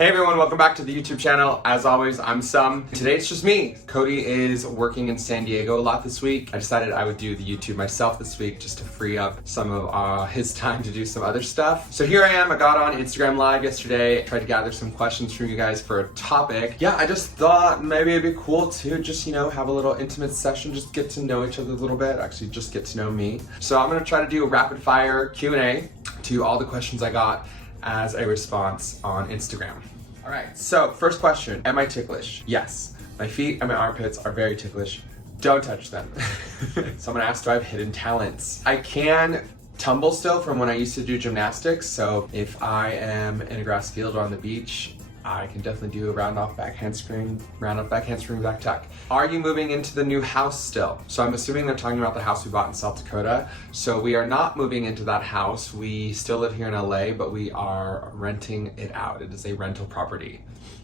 Hey everyone, welcome back to the YouTube channel. As always, I'm Sum. Today it's just me. Cody is working in San Diego a lot this week. I decided I would do the YouTube myself this week just to free up some of his time to do some other stuff. So here I am. I got on Instagram Live yesterday, tried to gather some questions from you guys for a topic. Yeah, I just thought maybe it'd be cool to just, have a little intimate session, just get to know each other a little bit, actually just get to know me. So I'm gonna try to do a rapid fire Q&A to all the questions I got as a response on Instagram. All right, so first question, am I ticklish? Yes, my feet and my armpits are very ticklish. Don't touch them. Someone asked, do I have hidden talents? I can tumble still from when I used to do gymnastics, so if I am in a grass field or on the beach, I can definitely do a round off back handspring, back tuck. Are you moving into the new house still? So I'm assuming they're talking about the house we bought in South Dakota. So we are not moving into that house. We still live here in LA, but we are renting it out. It is a rental property.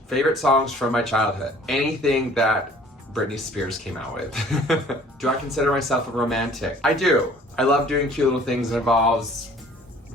Favorite songs from my childhood? Anything that Britney Spears came out with. Do I consider myself a romantic? I do. I love doing cute little things that involves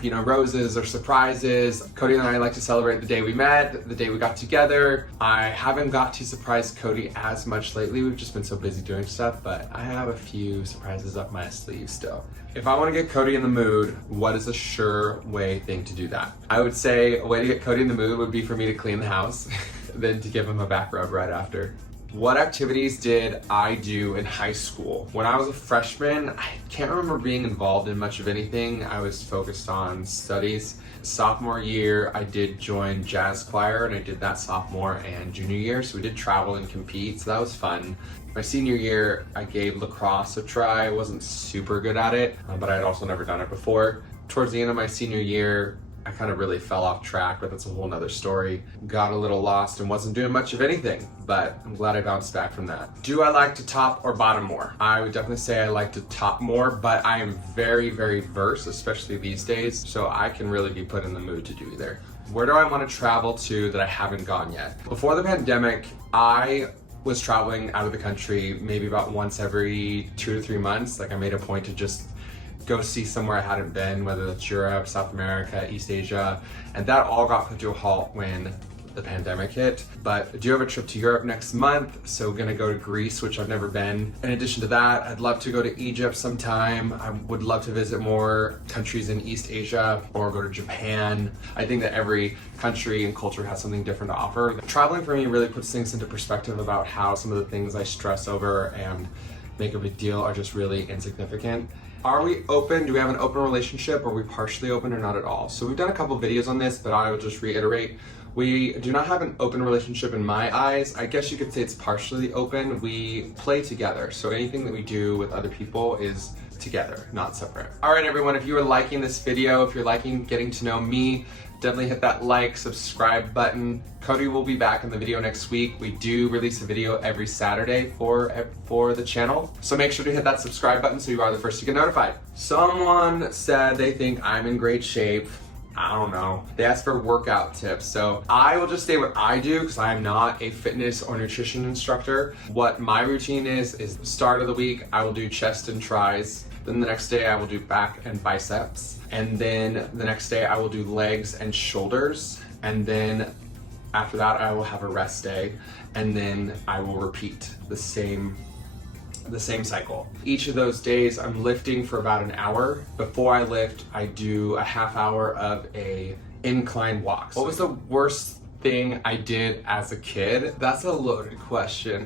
roses or surprises. Cody and I like to celebrate the day we met, the day we got together. I haven't got to surprise Cody as much lately. We've just been so busy doing stuff, but I have a few surprises up my sleeve still. If I want to get Cody in the mood, what is a sure way thing to do that? I would say a way to get Cody in the mood would be for me to clean the house, then to give him a back rub right after. What activities did I do in high school? When I was a freshman, I can't remember being involved in much of anything. I was focused on studies. Sophomore year, I did join jazz choir, and I did that sophomore and junior year, so we did travel and compete, so that was fun. My senior year, I gave lacrosse a try. I wasn't super good at it, but I'd also never done it before. Towards the end of my senior year, I kind of really fell off track, but that's a whole nother story. Got a little lost and wasn't doing much of anything, but I'm glad I bounced back from that. Do I like to top or bottom more? I would definitely say I like to top more, but I am very, very versed, especially these days, so I can really be put in the mood to do either. Where do I want to travel to that I haven't gone yet? Before the pandemic, I was traveling out of the country maybe about once every 2 to 3 months. Like I made a point to just go see somewhere I hadn't been, whether that's Europe, South America, East Asia, and that all got put to a halt when the pandemic hit. But I do have a trip to Europe next month, so we're gonna go to Greece, which I've never been. In addition to that, I'd love to go to Egypt sometime. I would love to visit more countries in East Asia or go to Japan. I think that every country and culture has something different to offer. Traveling for me really puts things into perspective about how some of the things I stress over and make a big deal are just really insignificant. Are we open? Do we have an open relationship? Are we partially open or not at all? So we've done a couple videos on this, but I will just reiterate. We do not have an open relationship in my eyes. I guess you could say it's partially open. We play together. So anything that we do with other people is together, not separate. All right, everyone, if you are liking this video, if you're liking getting to know me, definitely hit that like, subscribe button. Cody will be back in the video next week. We do release a video every Saturday for the channel. So make sure to hit that subscribe button so you are the first to get notified. Someone said they think I'm in great shape. I don't know. They asked for workout tips. So I will just say what I do because I am not a fitness or nutrition instructor. What my routine is the start of the week, I will do chest and tris. Then the next day I will do back and biceps. And then the next day I will do legs and shoulders. And then after that I will have a rest day. And then I will repeat the same cycle. Each of those days I'm lifting for about an hour. Before I lift, I do a half hour of a incline walk. What was the worst thing I did as a kid? That's a loaded question.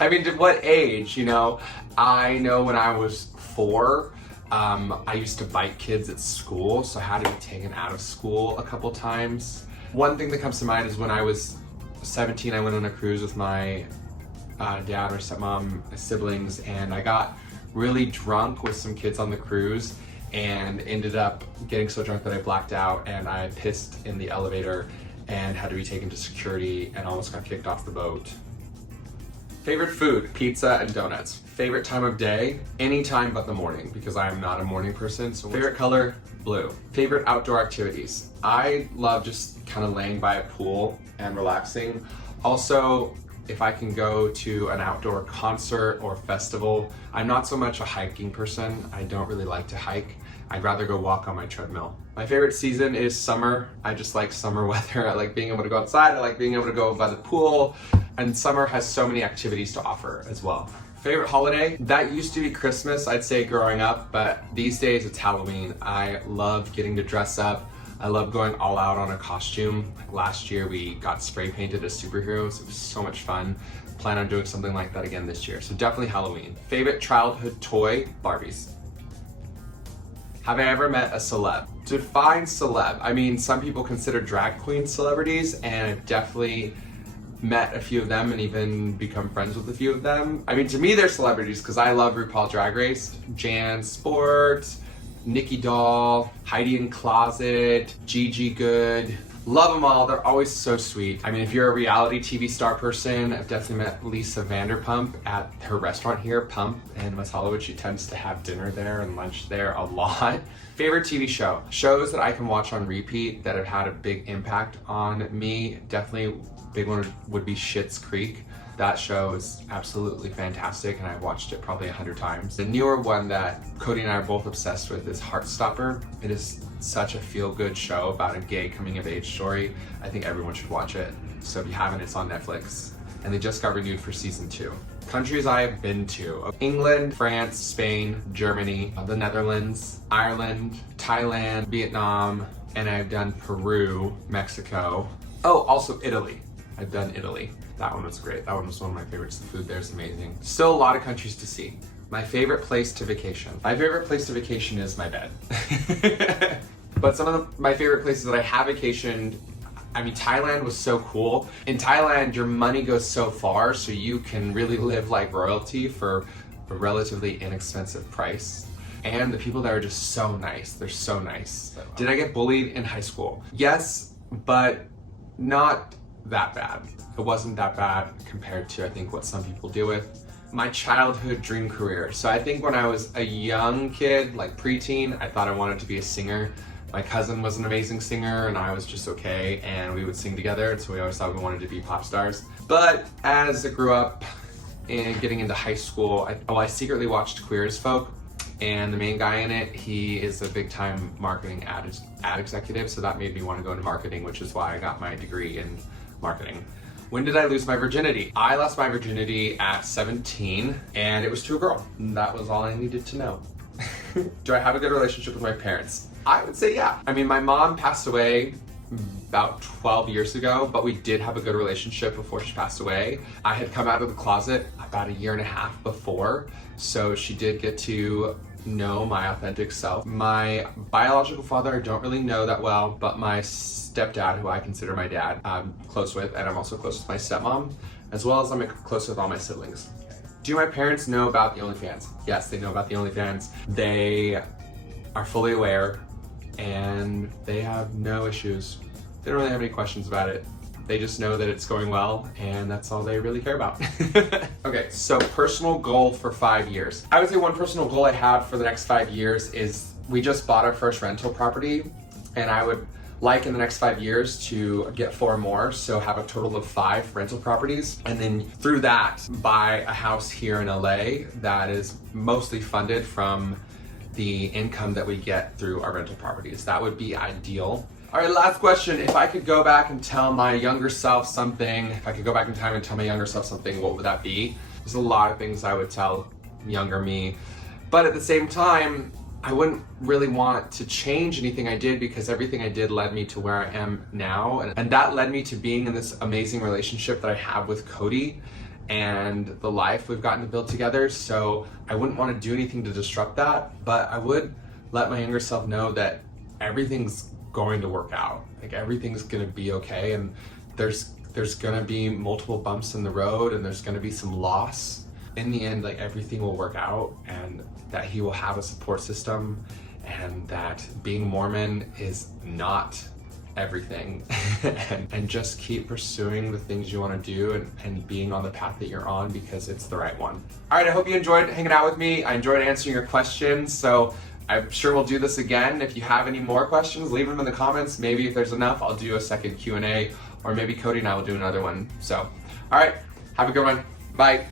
I mean, to what age, I know when I was 4, I used to bite kids at school, so I had to be taken out of school a couple times. One thing that comes to mind is when I was 17, I went on a cruise with my dad or stepmom, siblings, and I got really drunk with some kids on the cruise and ended up getting so drunk that I blacked out and I pissed in the elevator and had to be taken to security and almost got kicked off the boat. Favorite food, pizza and donuts. Favorite time of day, any time but the morning because I am not a morning person. So favorite color, blue. Favorite outdoor activities. I love just kind of laying by a pool and relaxing. Also, if I can go to an outdoor concert or festival. I'm not so much a hiking person. I don't really like to hike. I'd rather go walk on my treadmill. My favorite season is summer. I just like summer weather. I like being able to go outside. I like being able to go by the pool. And summer has so many activities to offer as well. Favorite holiday? That used to be Christmas, I'd say, growing up, but these days it's Halloween. I love getting to dress up. I love going all out on a costume. Last year we got spray painted as superheroes. It was so much fun. Plan on doing something like that again this year. So definitely Halloween. Favorite childhood toy? Barbies. Have I ever met a celeb? Define celeb. I mean, some people consider drag queen celebrities, and I've definitely met a few of them and even become friends with a few of them. I mean, to me, they're celebrities because I love RuPaul Drag Race, Jan Sport, Nikki Doll, Heidi N Closet, Gigi Good. Love them all. They're always so sweet. I mean, if you're a reality TV star person, I've definitely met Lisa Vanderpump at her restaurant here, Pump, in West Hollywood. She tends to have dinner there and lunch there a lot. Favorite TV show? Shows that I can watch on repeat that have had a big impact on me. Definitely big one would be Schitt's Creek. That show is absolutely fantastic, and I've watched it probably 100 times. The newer one that Cody and I are both obsessed with is Heartstopper. It is such a feel-good show about a gay coming-of-age story. I think everyone should watch it. So if you haven't, it's on Netflix. And they just got renewed for season 2. Countries I have been to: England, France, Spain, Germany, the Netherlands, Ireland, Thailand, Vietnam, and I've done Peru, Mexico. Oh, also Italy. I've done Italy. That one was great. That one was one of my favorites. The food there is amazing. Still a lot of countries to see. My favorite place to vacation. My favorite place to vacation is my bed. But some of my favorite places that I have vacationed, I mean, Thailand was so cool. In Thailand, your money goes so far, so you can really live like royalty for a relatively inexpensive price. And the people there are just so nice. They're so nice. Did I get bullied in high school? Yes, but not that bad. It wasn't that bad compared to, I think, what some people deal with. My childhood dream career. So I think when I was a young kid, like preteen, I thought I wanted to be a singer. My cousin was an amazing singer and I was just okay, and we would sing together, and so we always thought we wanted to be pop stars. But as I grew up and getting into high school, I secretly watched Queer as Folk, and the main guy in it, he is a big time marketing ad executive, so that made me want to go into marketing, which is why I got my degree in marketing. When did I lose my virginity? I lost my virginity at 17, and it was to a girl. And that was all I needed to know. Do I have a good relationship with my parents? I would say yeah. I mean, my mom passed away about 12 years ago, but we did have a good relationship before she passed away. I had come out of the closet about a year and a half before, so she did get to know my authentic self. My biological father, I don't really know that well, but my stepdad, who I consider my dad, I'm close with, and I'm also close with my stepmom, as well as I'm close with all my siblings. Do my parents know about the OnlyFans? Yes, they know about the OnlyFans. They are fully aware, and they have no issues. They don't really have any questions about it. They just know that it's going well, and that's all they really care about. Okay, so personal goal for 5 years. I would say one personal goal I have for the next 5 years is we just bought our first rental property, and I would like in the next 5 years to get 4 more, so have a total of 5 rental properties, and then through that buy a house here in LA that is mostly funded from the income that we get through our rental properties. That would be ideal. All right, last question. If I could go back and tell my younger self something, if I could go back in time and tell my younger self something, what would that be? There's a lot of things I would tell younger me, but at the same time, I wouldn't really want to change anything I did, because everything I did led me to where I am now. And that led me to being in this amazing relationship that I have with Cody and the life we've gotten to build together. So I wouldn't want to do anything to disrupt that, but I would let my younger self know that everything's going to work out. Like, everything's gonna be okay, and there's gonna be multiple bumps in the road, and there's gonna be some loss. In the end, like, everything will work out, and that he will have a support system, and that being Mormon is not everything. and just keep pursuing the things you want to do, and being on the path that you're on, because it's the right one. All right, I hope you enjoyed hanging out with me. I enjoyed answering your questions, so I'm sure we'll do this again. If you have any more questions, leave them in the comments. Maybe if there's enough, I'll do a second Q&A, or maybe Cody and I will do another one. So, all right, have a good one. Bye.